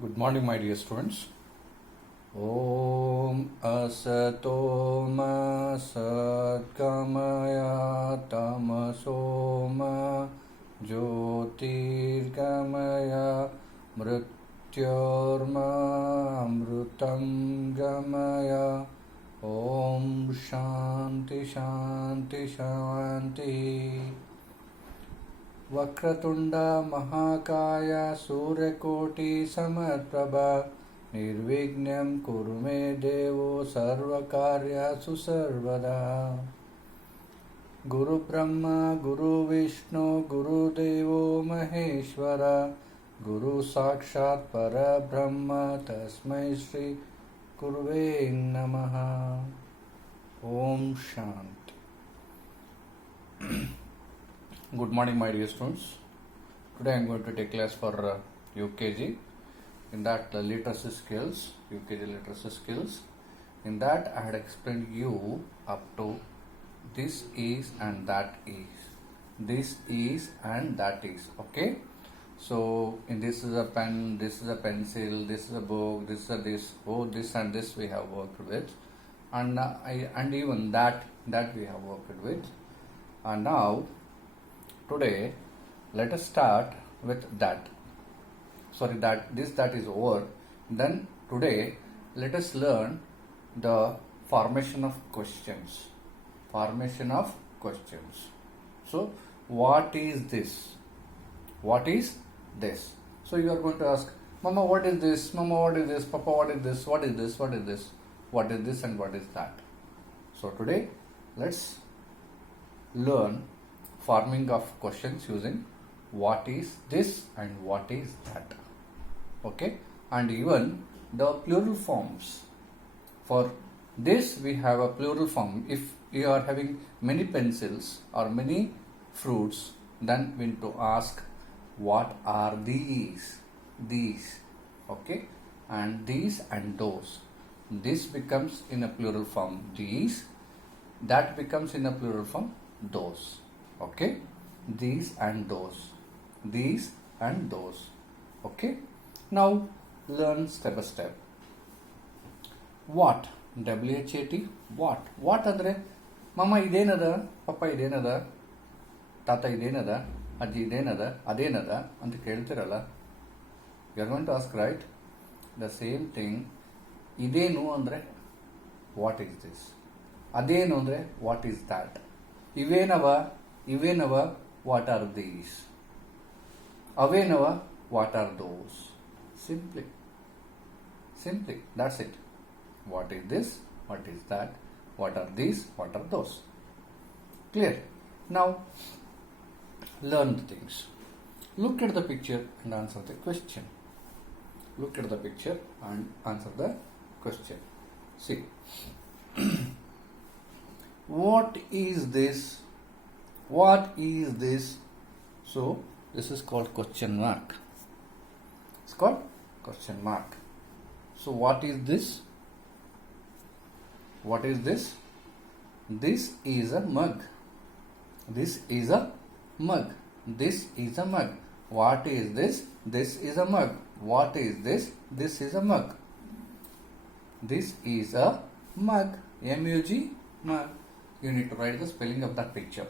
Good morning, my dear students. Om asato ma satgamaya tamaso ma jyotirgamaya mrityorma amrutam gamaya. Om shanti shanti shanti. Vakratunda महाकाय सूर्यकोटि समप्रभा निर्विघ्नं कुरु मे देवो सर्वकार्येषु सर्वदा. गुरु ब्रह्मा गुरु विष्णु गुरुदेवो महेश्वर गुरु साक्षात् परब्रह्म तस्मै श्री गुरुवे नमः. Om Shanti. Good morning, my dear students. Today I am going to take class for UKG. In that literacy skills, UKG literacy skills. In that I had explained you up to this is and that is. This is and that is. Okay. So in this is a pen, this is a pencil, this is a book, this is a this. Oh, this and this we have worked with, and and even that we have worked with. And now, today, let us start with that. Sorry, that is over. Then today, let us learn the formation of questions. Formation of questions. So, what is this? What is this? So you are going to ask, Mama, what is this? Mama, what is this? Papa, what is this? What is this? What is this? What is this and what is that? So today, let's learn forming of questions using what is this and what is that. Okay, and even the plural forms. For this we have a plural form. If you are having many pencils or many fruits, then we need to ask what are these. Okay, and these and those. This becomes in a plural form these, that becomes in a plural form those. Okay, these and those, these and those. Okay, now learn step by step. What? WHAT. What andre mama idenada, papa idenada, tata idenada, ajji idenada, adenada anta keltiralla. You are going to ask, right? The same thing. Idenu andre what is this? Adenu andre what is that? Ivenava, what are these? Avenava, what are those? Simply, that's it. What is this? What is that? What are these? What are those? Clear? Now, learn the things. Look at the picture and answer the question. Look at the picture and answer the question. See, what is this? What is this? So, this is called question mark. It's called question mark. So, what is this? What is this? This is a mug. This is a mug. This is a mug. What is this? This is a mug. What is this? This is a mug. This is a mug. M-U-G, mug. You need to write the spelling of that picture.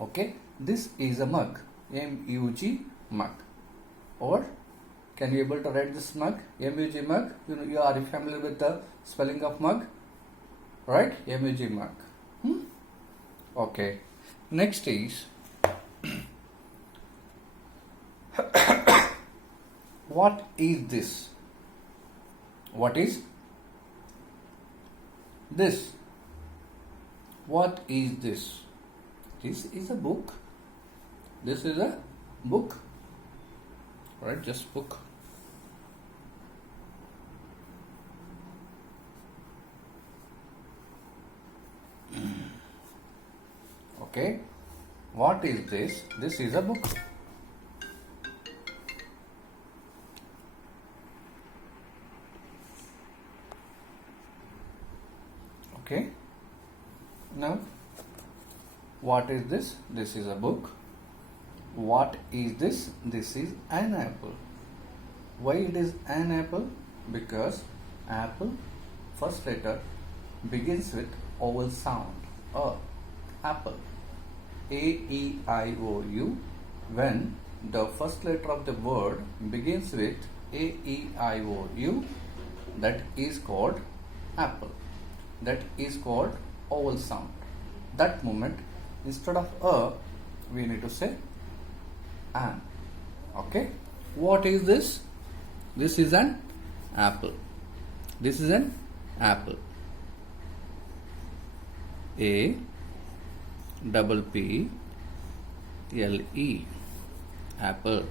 Okay, this is a mug. M-U-G, mug. Or can you able to write this mug? M-U-G, mug. You are familiar with the spelling of mug, right? M-U-G, mug. Okay. Next is what is this? What is this? What is this? This is a book. This is a book. Right? Just book. Okay. What is this? This is a book. Okay. Now, what is this? This is a book. What is this? This is an apple. Why it is an apple? Because apple first letter begins with vowel sound. Apple. A-E-I-O-U. When the first letter of the word begins with A-E-I-O-U, that is called apple. That is called vowel sound. That moment, instead of a, we need to say an. Okay. What is this? This is an apple. This is an apple. A double P L E, apple.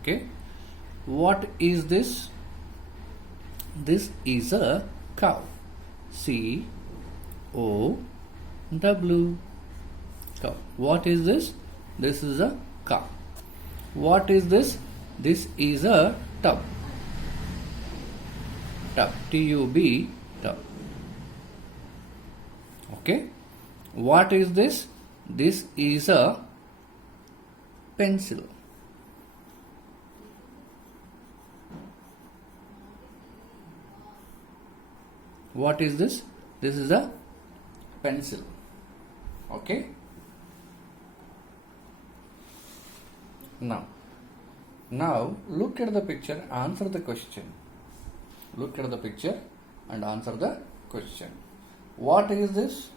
Okay. What is this? This is a cow. C O W, cow. What is this? This is a cow. What is this? This is a tub. Tub. T-U-B, tub. Okay. What is this? This is a pencil. What is this? This is a pencil. Okay. Now look at the picture, answer the question. Look at the picture and answer the question. What is this?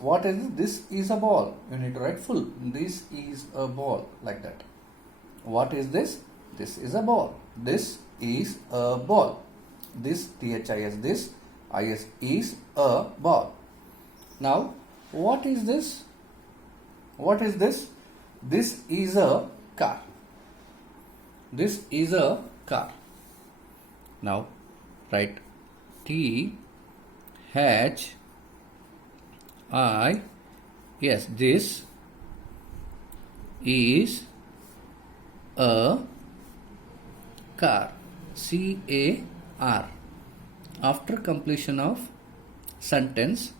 What is this? This is a ball. You need to write full. This is a ball, like that. What is this? This is a ball. This is a ball. This, T-H-I-S, this, I-S, is a ball. Now, what is this? What is this? This is a car. This is a car. Now, write T-H-I-S. This is a car. C-A-R. After completion of sentence,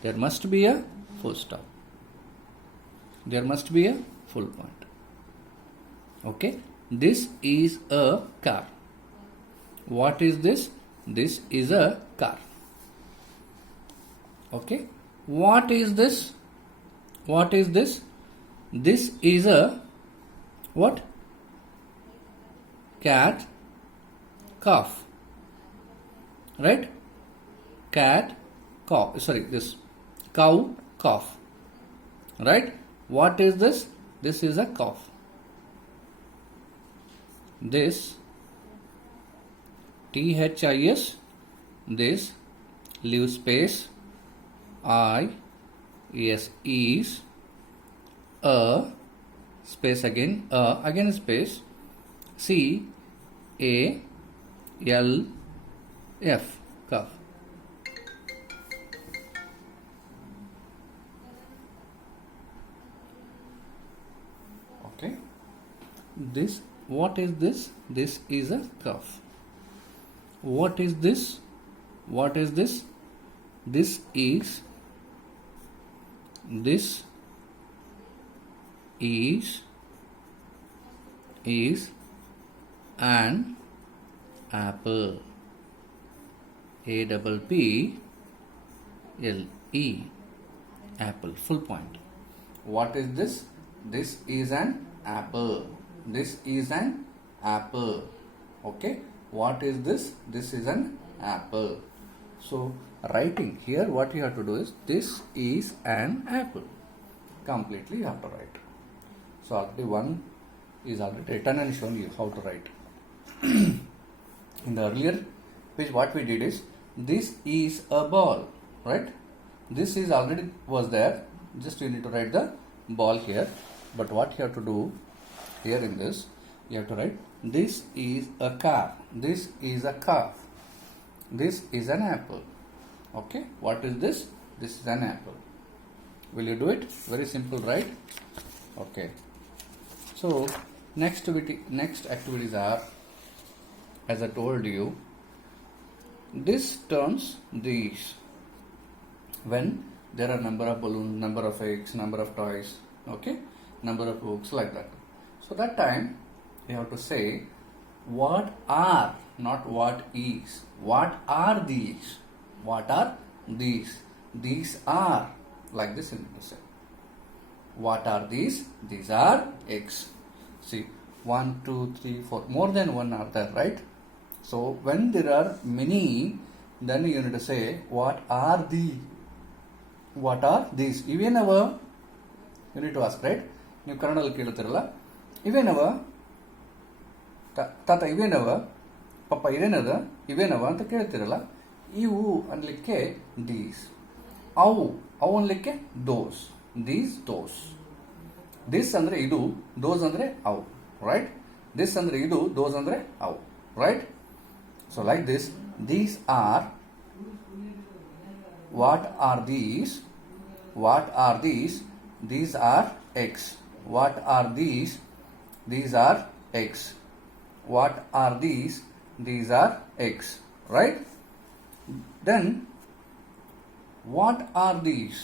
there must be a full stop. There must be a full point. Okay. This is a car. What is this? This is a car. Okay. What is this? What is this? This is a what? Cat cough. Right? Cat cough. Sorry, this cow cough. Right? What is this? This is a cough. This, T-H-I-S, this, leave space, I-S, is, a, space again space, C-A-L-F, cough. Okay. This, what is this? This is a cough. What is this? What is this? This is an apple. A-double-P-L-E, apple. Full point. What is this? This is an apple. This is an apple. Okay. What is this? This is an apple. So writing here, what you have to do is, this is an apple. Completely you have to write. So already one is already written and shown you how to write. In the earlier page, what we did is, this is a ball, right? This is already was there. Just you need to write the ball here. But what you have to do here in this, you have to write, this is a car. This is a calf. This is an apple. Okay. What is this? This is an apple. Will you do it? Very simple, right? Okay. So next activities are, as I told you, this turns these when there are number of balloons, number of eggs, number of toys, okay, number of books, like that. So that time you have to say what are, not what is. What are these? What are these? These are, like this you need to say. What are these? These are eggs. See, 1, 2, 3, 4. More than one are there, right? So when there are many, then you need to say what are the? What are these? ಇವೇನವ? You need to ask, right? ನೀವು ಕನ್ನಡದಲ್ಲಿ ಕೇಳುತ್ತೀರಲ್ಲ, ಇವೇನವ? ತಾತ ಇವೇನವ? ಪಪ್ಪ ಇದೇನದ? ಇವೇನವ ಅಂತ ಕೇಳ್ತಿರಲ್ಲ, ಇವು ಅನ್ಲಿಕ್ಕೆ these. ಅವು ಅನ್ಲಿಕ್ಕೆ ದೋಸ್. These, those. This ಅಂದ್ರೆ ಇದು, ದೋಸ್ ಅಂದ್ರೆ ಅವು, ರೈಟ್? ದಿಸ್ ಅಂದ್ರೆ ಇದು, ದೋಸ್ ಅಂದ್ರೆ ಅವು, right? So like this, these are, what are these? What are these? These are eggs. What are these? These are eggs. What are these? These are eggs, right? Then what are these?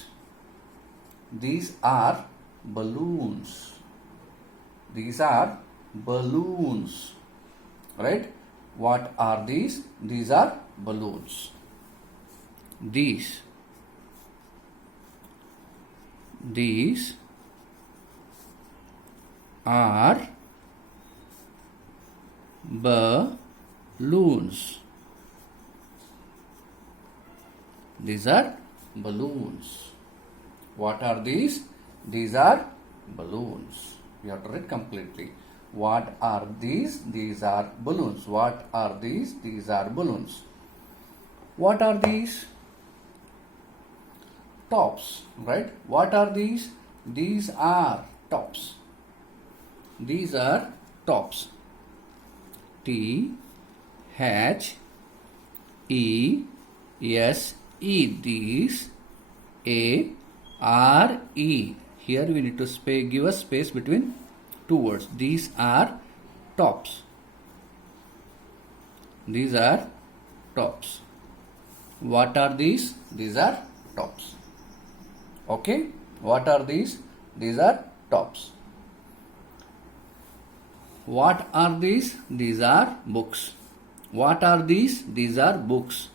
These are balloons. These are balloons, right? What are these? These are balloons. These are balloons. These are balloons. What are these? These are balloons. You have to read completely. What are these? These are balloons. What are these? These are balloons. What are these? Tops, right? What are these? These are tops. These are tops. T H E S E. These. A R E. Here we need to give a space between two words. These are tops. These are tops. What are these? These are tops. Okay? What are these? These are tops. What are these? These are books. What are these? These are books.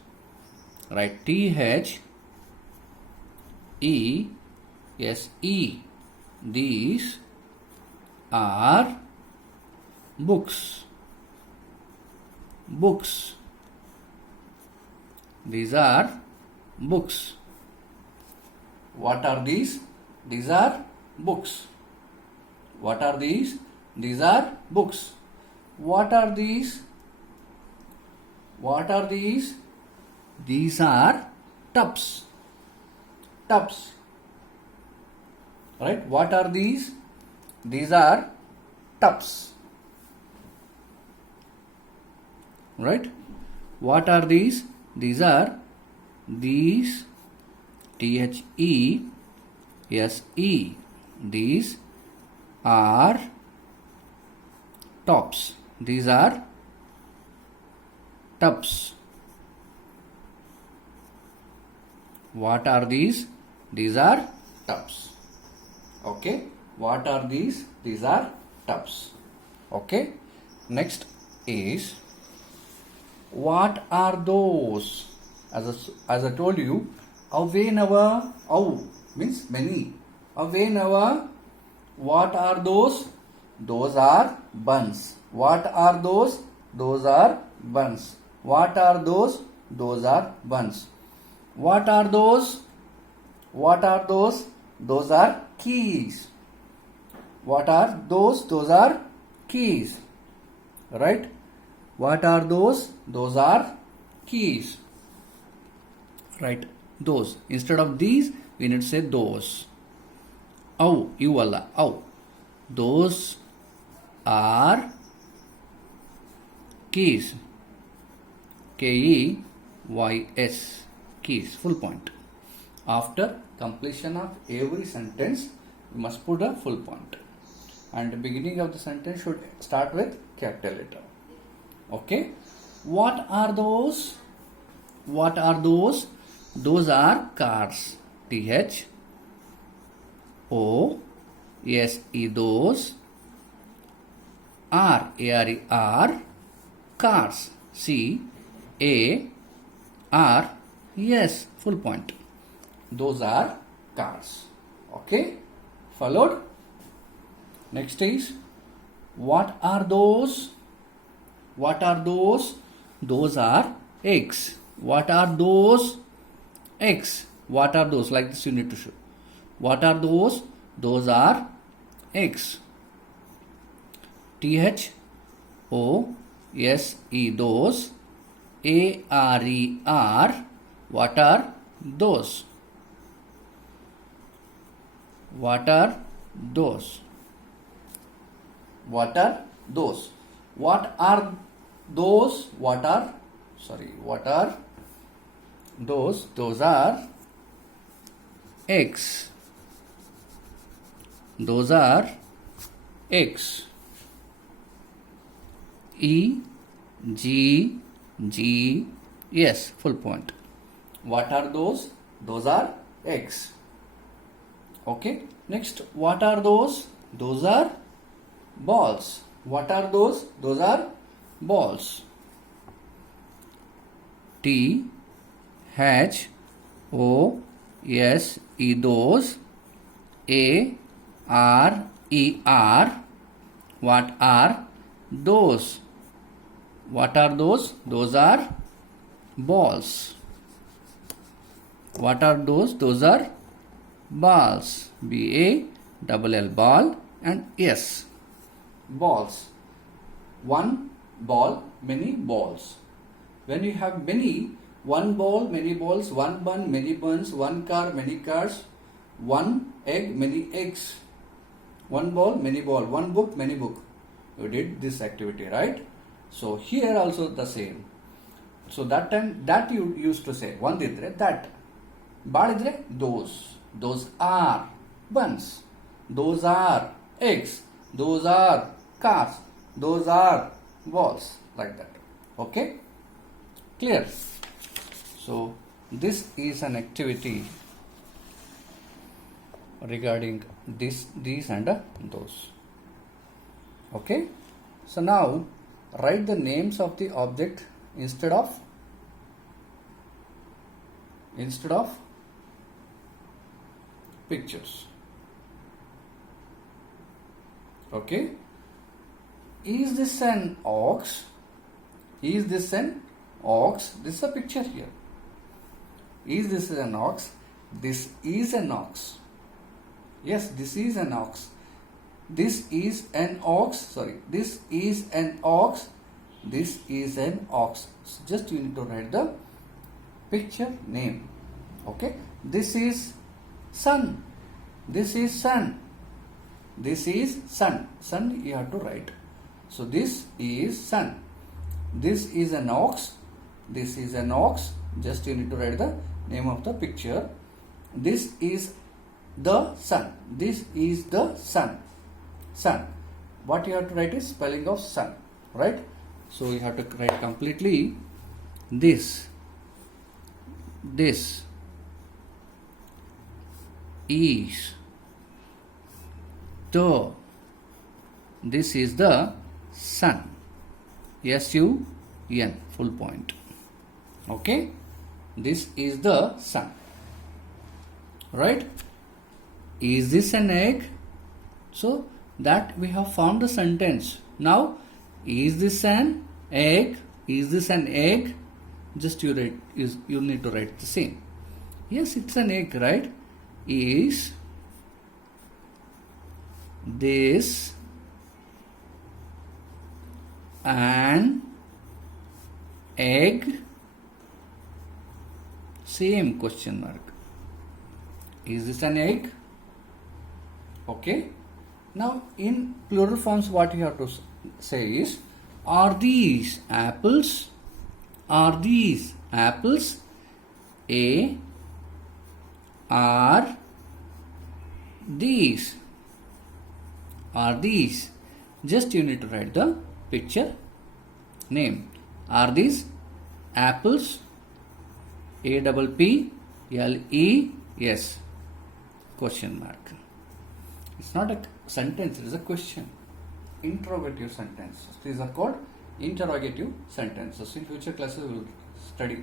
Right? T H E S E. These are books. Books. These are books. What are these? These are books. What are these? These are books. What are these? What are these? These are tubs. Tubs. Right? What are these? These are tubs. Right? What are these? These are these. T H E S E. These are tops. These are tubs. What are these? These are tubs. Okay? What are these? These are tubs. Okay? Next is, what are those? As I told you, avenava, au means many. Avenava, what are those? Those are buns. What are those? Those are buns. What are those? Those are buns. What are those? What are those? Those are keys. What are those? Those are keys. Right? What are those? Those are keys. Right? Those. Instead of these, we need to say those. Au, you alla. Au. Those are keys. Keys. Keys. Full point. After completion of every sentence, you must put a full point. And the beginning of the sentence should start with capital letter. Okay? What are those? What are those? Those are cars. Those R, A-R-E, R, cars, C-A-R-S, full point. Those are cars. Okay, followed. Next is, what are those? What are those? Those are eggs. What are those? Eggs. What are those? Like this you need to show. What are those? Those are eggs. T-H-O-S-E, those. A-R-E-R, what are those? What are those? What are those? What are those? What are those? Those are eggs. Those are eggs. E-G-G-S, full point. What are those? Those are eggs. Okay. Next, what are those? Those are balls. What are those? Those are balls. T-H-O-S-E, those. A-R-E-R, what are those? What are those? Those are balls. What are those? Those are balls. B-A-L-L, ball, and S, balls. One ball, many balls. When you have many, one ball, many balls, one bun, many buns, one car, many cars, one egg, many eggs, one ball, many ball, one book, many book. You did this activity, right? So here also the same. So that time that you used to say one idre that, ball idre those. Those are buns. Those are eggs. Those are cars. Those are balls, like that. Okay? Clear? So this is an activity regarding this, these and those. Okay? So now write the names of the object instead of pictures. Okay? Is this an ox? Is this an ox? This is a picture here. Is this an ox? This is an ox. Yes, this is an ox. This is an ox. Sorry, this is an ox. This is an ox. So just you need to write the picture name. Okay. This is sun. This is sun. This is sun. Sun you have to write. So this is sun. This is an ox. This is an ox. Just you need to write the name of the picture. This is the sun. This is the sun. Sun. What you have to write is spelling of sun. Right? So you have to write completely this. This is the. This is the sun. S-U-N, full point. Okay? This is the sun. Right? Is this an egg? So that we have found the sentence. Now, is this an egg? Is this an egg? Just you need to write the same. Yes, it's an egg, right? Is this an egg? Same question mark. Is this an egg? Okay. Now in plural forms what you have to say is, are these apples? Are these apples? A. Are these? Are these? Just you need to write the picture name. Are these apples? A-P-P-L-E-S, question mark. It's not a sentence, it is a question. interrogative sentences. These are called interrogative sentences. In future classes we will study.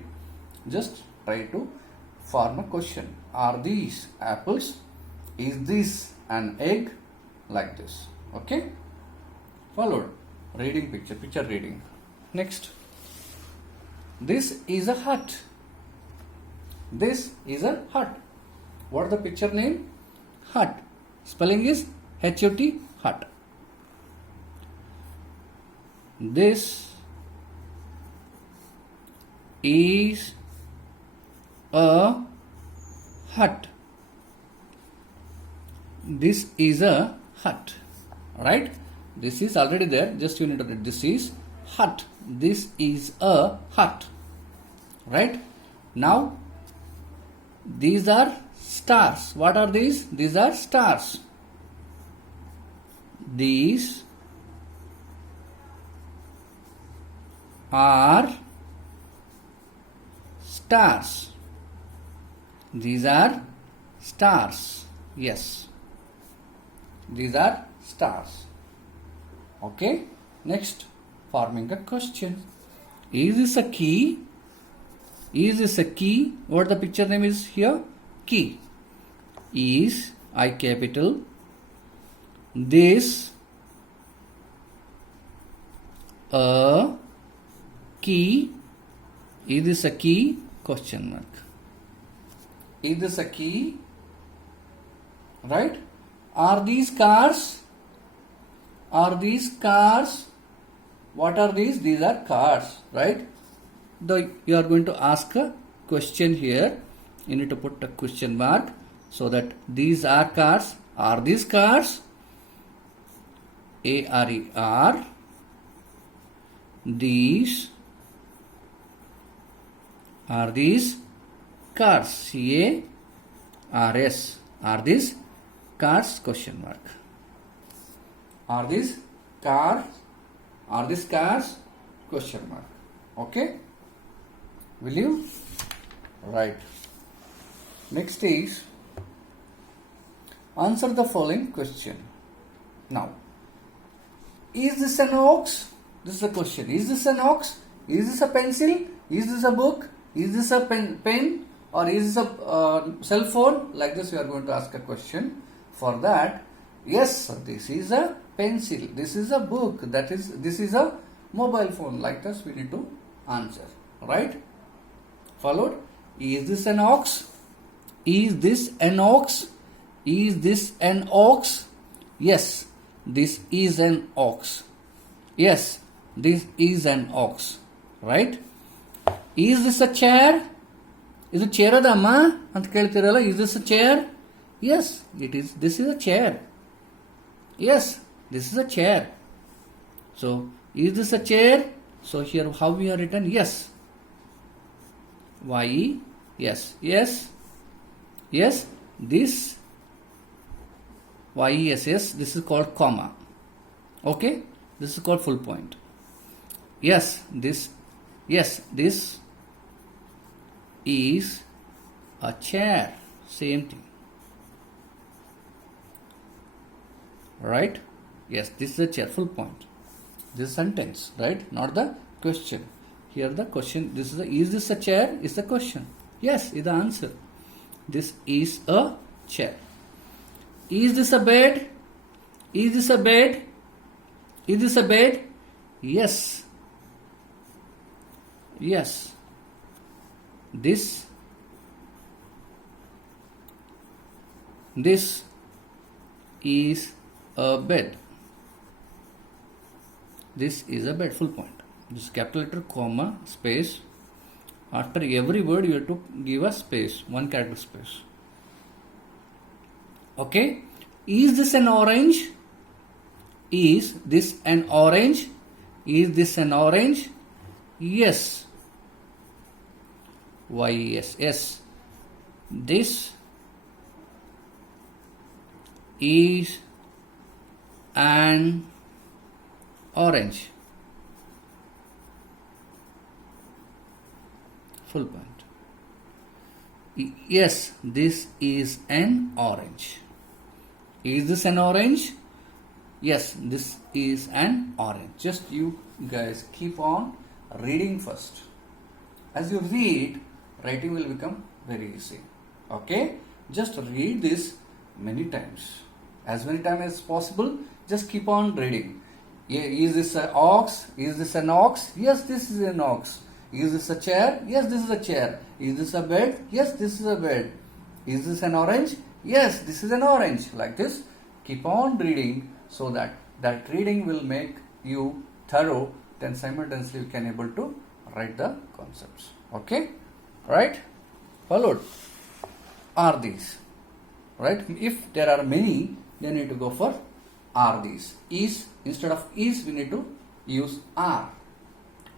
Just try to form a question. Are these apples? Is this an egg? Like this. Okay? Followed. Reading picture reading. Next. This is a hut. This is a hut. What is the picture name? Hut. Spelling is H-U-T, hut. This is a hut. This is a hut. Right? This is already there. Just you need to read. This is hut. This is a hut. Right? Now, these are stars. What are these? These are stars. These are stars. These are stars. Yes. These are stars. Okay. Next, forming a question. Is this a key? Is this a key? What the picture name is here? Key. Is I capital this a key? Is this a key? Question mark. Is this a key? Right? Are these cars? Are these cars? What are these? These are cars, right? You are going to ask a question here. You need to put a question mark so that these are cars. Are these cars? A-R-E-R. These are these cars. C-A-R-S. Are these cars? Question mark. Are these cars? Are these cars? Question mark. Okay? Will you? Right. Next is answer the following question. Now, is this an ox? This is the question. Is this an ox? Is this a pencil? Is this a book? Is this a pen? Or is this a cell phone? Like this, you are going to ask a question. For that, yes, this is a pencil. This is a book. This is a mobile phone. Like this, we need to answer. Right? Followed. Is this an ox? Is this an ox? Is this an ox? Yes, this is an ox. Yes, this is an ox. Right? Is this a chair? Is it chair adamma? Ant keltiralla. Is this a chair? Yes, it is. This is a chair. Yes, this is a chair. So, is this a chair? So, here how we are written? Yes. Y-E. Yes. Yes. Yes. This. Y-E-S-S. This is called comma. Okay. This is called full point. Yes. This. Yes. This is a chair. Same thing. Right? Yes, this is a chair. Full point. This is sentence, right? Not the question. Here the question. This is this a chair? Is the question. Yes, is the answer. This is a chair. Is this a bed? Is this a bed? Is this a bed? Yes. Yes. This is a bed. This is a bed. Full point. This capital letter, comma, space. After every word, you have to give a space, one character space. Okay. Is this an orange? Is this an orange? Is this an orange? Yes. Y-E-S. Yes. This is an orange. Full point. Yes, this is an orange. Is this an orange? Yes, this is an orange. Just you guys keep on reading first. As you read, writing will become very easy. Okay? Just read this many times. As many times as possible, just keep on reading. Is this an ox? Is this an ox? Yes, this is an ox. Is this a chair? Yes, this is a chair. Is this a bed? Yes, this is a bed. Is this an orange? Yes, this is an orange. Like this, keep on reading so that reading will make you thorough. Then simultaneously you can able to write the concepts. Okay? Right? Followed. Are these? Right? If there are many, then you need to go for are these. Is, instead of is, we need to use are.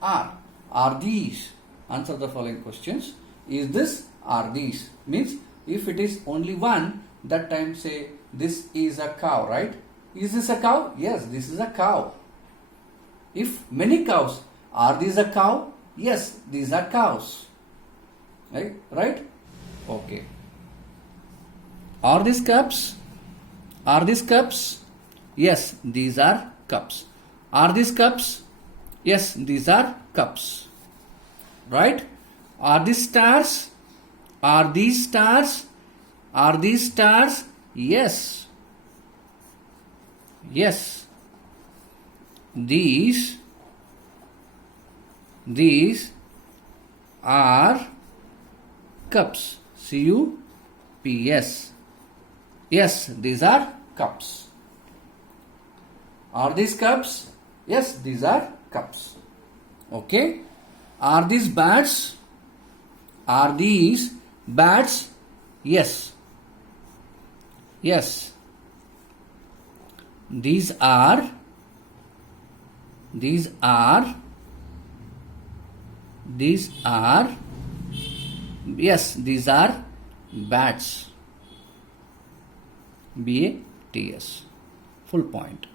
Are these? Answer the following questions. Is this? Are these? Means if it is only one, that time say this is a cow, right? Is this a cow? Yes, this is a cow. If many cows, are these a cow? Yes, these are cows. Right? Right? Okay. Are these cups? Are these cups? Yes, these are cups. Are these cups? Yes, these are cups. Right? Are these stars? Are these stars? Are these stars? Yes. Yes. These are cups. C-U-P-S. Yes, these are cups. Are these cups? Yes, these are cups. Okay. Are these bats? Are these bats? Yes. Yes. These are yes, these are bats. B-A-T-S. Full point.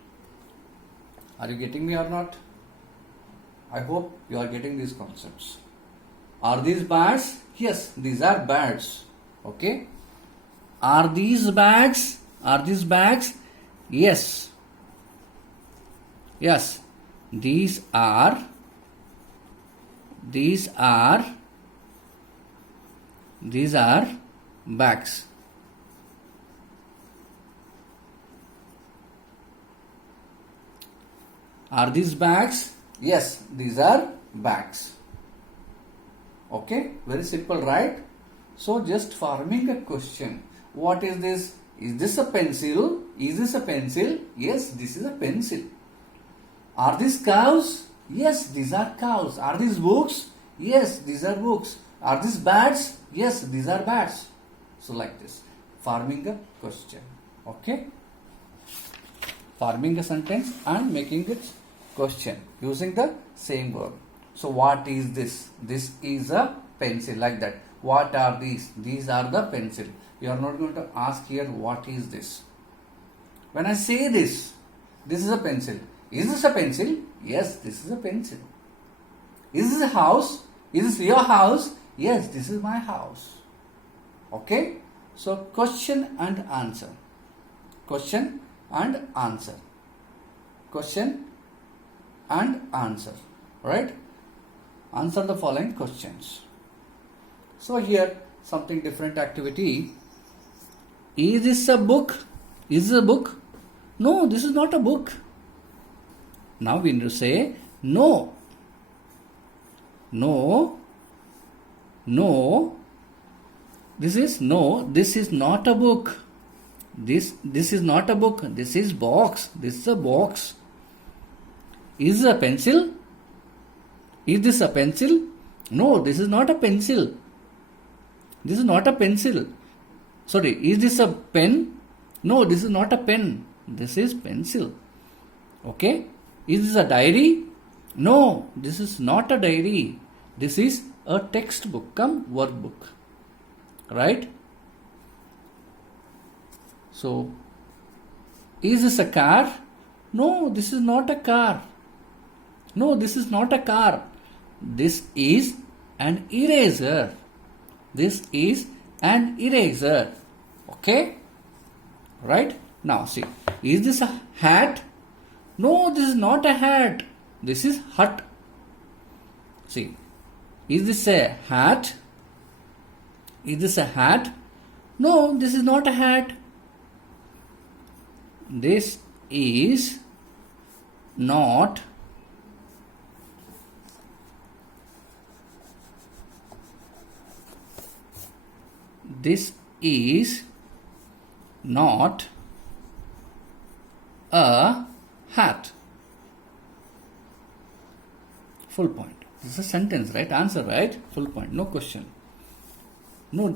Are you getting me or not? I hope you are getting these concepts. Are these bats? Yes, these are bats. Okay. Are these bags? Are these bags? Yes. Yes. These are bags. Are these bags? Yes, these are bags. Okay, very simple, right? So just forming a question. What is this? Is this a pencil? Is this a pencil? Yes, this is a pencil. Are these cows? Yes, these are cows. Are these books? Yes, these are books. Are these bats? Yes, these are bats. So like this, forming a question. Okay? Forming a sentence and making it question using the same verb. So what is this? This is a pencil, like that. What are these? These are the pencil. You are not going to ask here what is this. When I say this is a pencil. Is this a pencil? Yes, this is a pencil. Is this a house? Is this your house? Yes, this is my house. Okay? So question and answer. Question and answer. Question and answer. Right? Answer the following questions. So here something different activity. Is this a book? Is this a book? No, this is not a book. Now we need to say no. No. No. This is no. This is not a book. This is not a book. This is box. This is a box. Is this a pencil? Is this a pencil? No, this is not a pencil. This is not a pencil. Sorry, is this a pen? No, this is not a pen. This is pencil. Okay? Is this a diary? No, this is not a diary. This is a textbook, workbook. Right? So, is this a car? No, this is not a car. No, this is not a car. This is an eraser. This is an eraser. Okay? Right? Now see, is this a hat? No, this is not a hat. This is hut. See, is this a hat? Is this a hat? No, this is not a hat. This is not this is not a hat. Full point. This is a sentence, right? Answer, right? Full point. No question. No,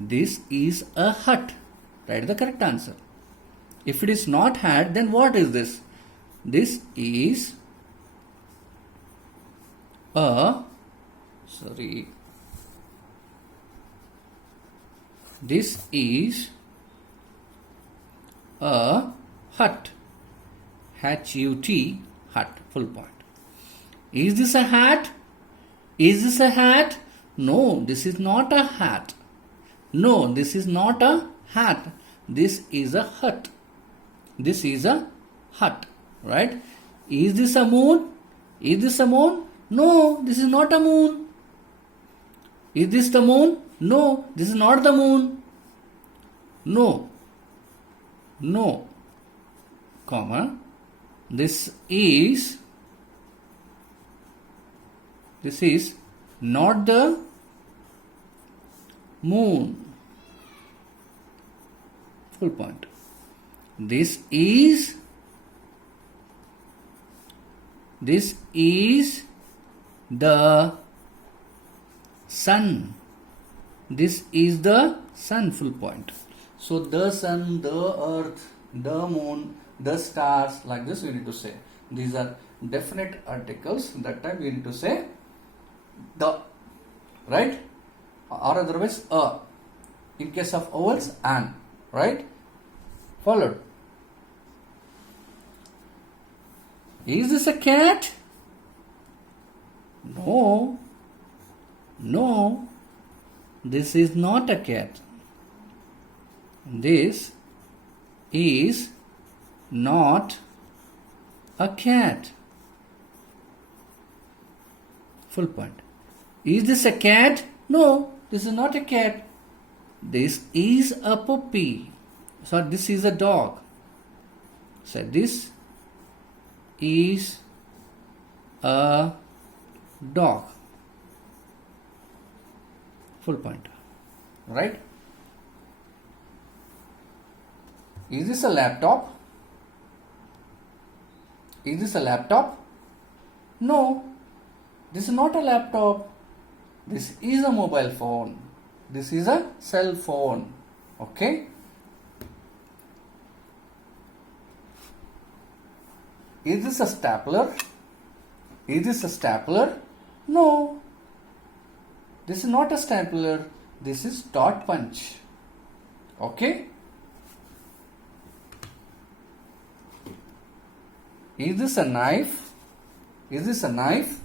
this is a hut. Write the correct answer. If it is not hat, then what is this? This is this is a hut. H-U-T, hut. Full point. Is this a hat? Is this a hat? No, this is not a hat. No, this is not a hat. This is a hut. This is a hut. Right? Is this a moon? Is this a moon? No, this is not a moon. Is this the moon? No, this is not the moon. No. No. Comma. This is not the moon. Full point. This is the sun. This is the sun. Full point. So the sun, the earth, the moon, the stars, like this we need to say. These are definite articles. That time we need to say the, right? Or otherwise a. In case of vowels, an, right? Followed. Is this a cat? No. No. This is not a cat. This is not a cat. Full point. Is this a cat? No, this is not a cat. This is a puppy. So this is a dog. So this is a dog. Full point. Right? Is this a laptop? Is this a laptop? No, this is not a laptop. This is a mobile phone. This is a cell phone. Okay? Is this a stapler? Is this a stapler? No. This is not a stapler. This is dot punch. Okay? Is this a knife? Is this a knife?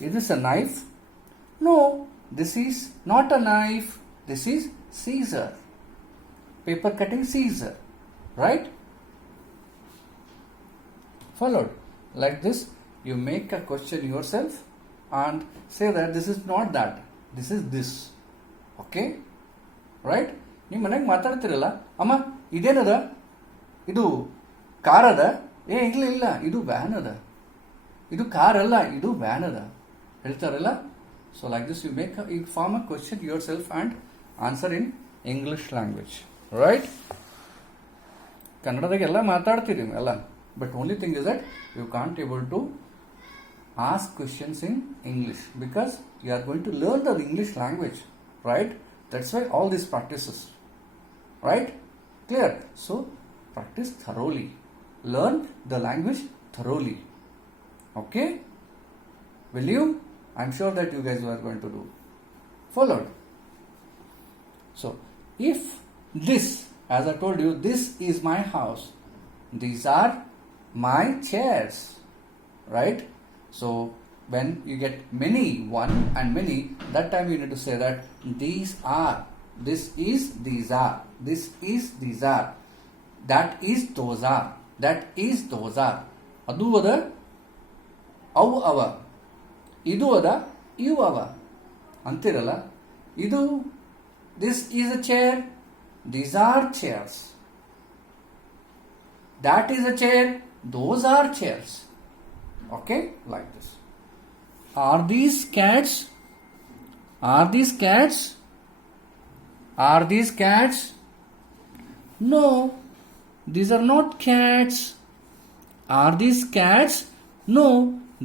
Is this a knife? No, this is not a knife. This is scissor. Paper cutting scissor. Right? Followed. Like this, you make a question yourself and say that this is not that. This is this. Okay? Right? ನೀವು ಮನೆಗೆ ಮಾತಾಡ್ತಿರಲ್ಲ, ಅಮ್ಮ ಇದೇನದ, ಇದು car ಅದ, ಇಲ್ಲ ಇಲ್ಲ ಇದು ವ್ಯಾನ್ ಅದ, ಇದು ಕಾರ್ ಅಲ್ಲ ಇದು ವ್ಯಾನ್ ಅದ ಹೇಳ್ತಾರಲ್ಲ. So like this you form a question yourself and answer in English language. Right? ಕನ್ನಡದಾಗೆಲ್ಲ ಮಾತಾಡ್ತೀರಿ ಎಲ್ಲ, but only thing is that you can't able to ask questions in English because you are going to learn the English language, right? That's why all these practices, right? Clear? So practice thoroughly, learn the language thoroughly. Okay? Will you? I'm sure that you guys are going to do. Followed. So if this, as I told you, this is my house, these are my chairs, right? So when you get many, one and many, that time you need to say that these are, this is, these are, this is, these are, that is, those are, that is, those are. ಅದು ಅದ ಅವು ಅವ, ಇದು ಅದ ಇವು ಅವ ಅಂತಿರಲ್ಲ. ಇದು this is a chair, these are chairs. That is a chair, those are chairs. Okay, like this. Are these cats? Are these cats? Are these cats? No, these are not cats. Are these cats? No,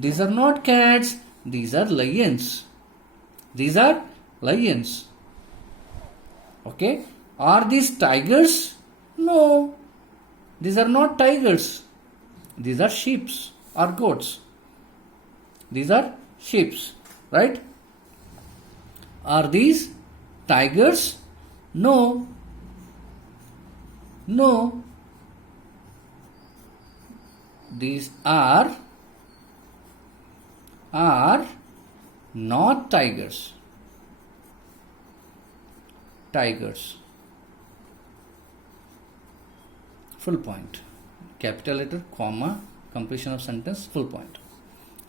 these are not cats. These are lions. These are lions. Okay. Are these tigers? No, these are not tigers. These are sheep or goats. These are sheep, right? Are these tigers? No. No. These are not tigers. Tigers. Full point. Capital letter, comma, completion of sentence, full point.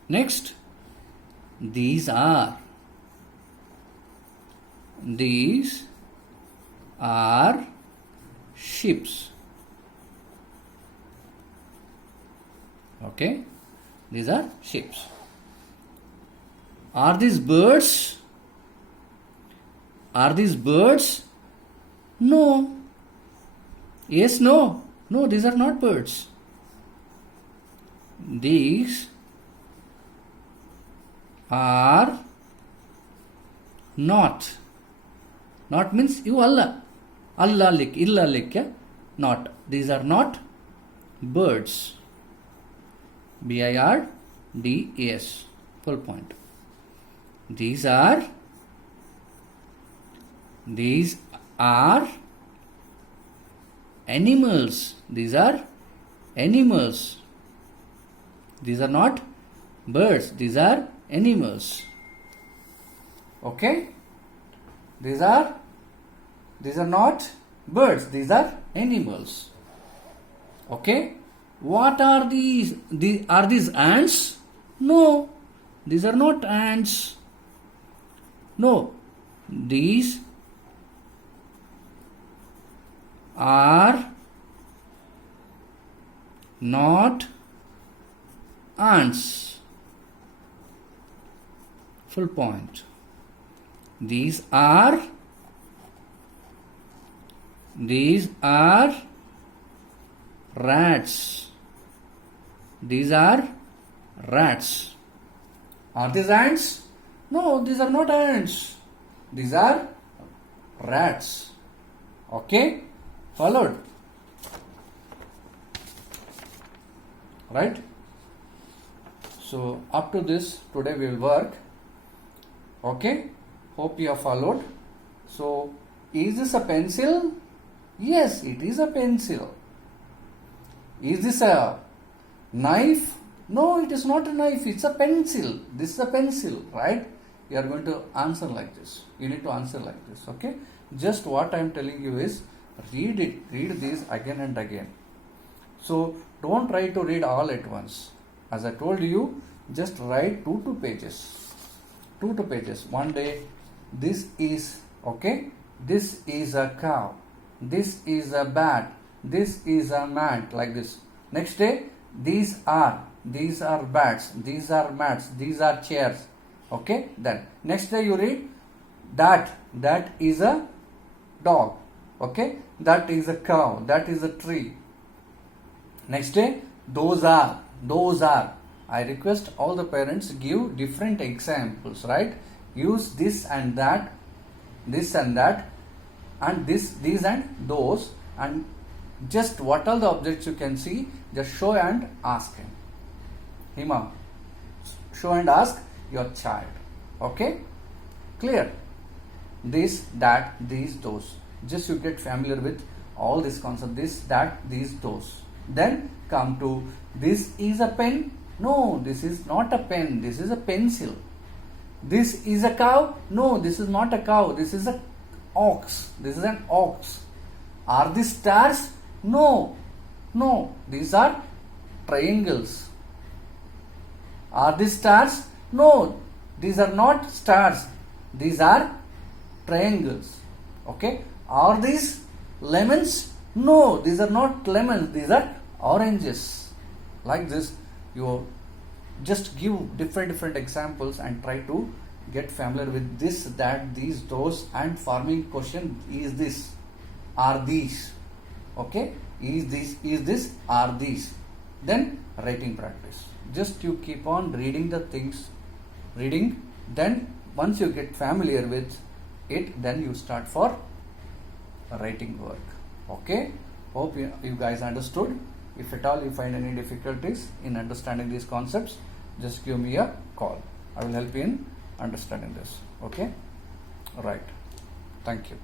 Next, these are sheep. Okay, these are sheep. Are these birds? Are these birds? No. Yes, no. No, these are not birds. These are not. Not means you alla. Alla lik, illa lik, not. These are not birds. BIRDS. Full point. These are animals. These are animals. These are not birds. These are animals. Okay? These are not birds. These are animals. Okay? What are these? Are these ants? No. These are not ants. No. These are not ants. Full point. These are rats. These are rats. Are these ants? No, these are not ants. These are rats. Okay? Followed? Right? So up to this today we will work. Okay? Hope you have followed. So is this a pencil? Yes, it is a pencil. Is this a knife? No, it is not a knife. It's a pencil. This is a pencil, right? You are going to answer like this. You need to answer like this. Okay? Just what I am telling you is read it. Read these again and again. So don't try to read all at once. As I told you, just write 2 pages. 2 pages. One day, this is, okay? This is a cow. This is a bat. This is a man. Like this. Next day, these are bats. These are mats. These are chairs. Okay? Then next day you read that is a dog. Okay? That is a cow. That is a tree. Next day, those are. I request all the parents give different examples, right? Use this and that, and this, these and those, and just what all the objects you can see, just show and ask him. Hima, show and ask your child. Okay? Clear? This, that, these, those. Just you get familiar with all this concept. This, that, these, those. Then come to this is a pen. No, this is not a pen. This is a pencil. This is a cow. No, this is not a cow. This is a ox. This is an ox. Are these stars? No. These are triangles. Are these stars? No, these are not stars. These are triangles. Okay. Are these lemons? No, these are not lemons. These are oranges. Like this, you just give different examples and try to get familiar with this, that, these, those, and forming question: is this, are these. Okay, is this, are these. Then writing practice. Just you keep on reading the things, then once you get familiar with it, then you start for writing work. Okay, hope you guys understood. If at all you find any difficulties in understanding these concepts, just give me a call. I will help you in understanding this. Okay, right. Thank you.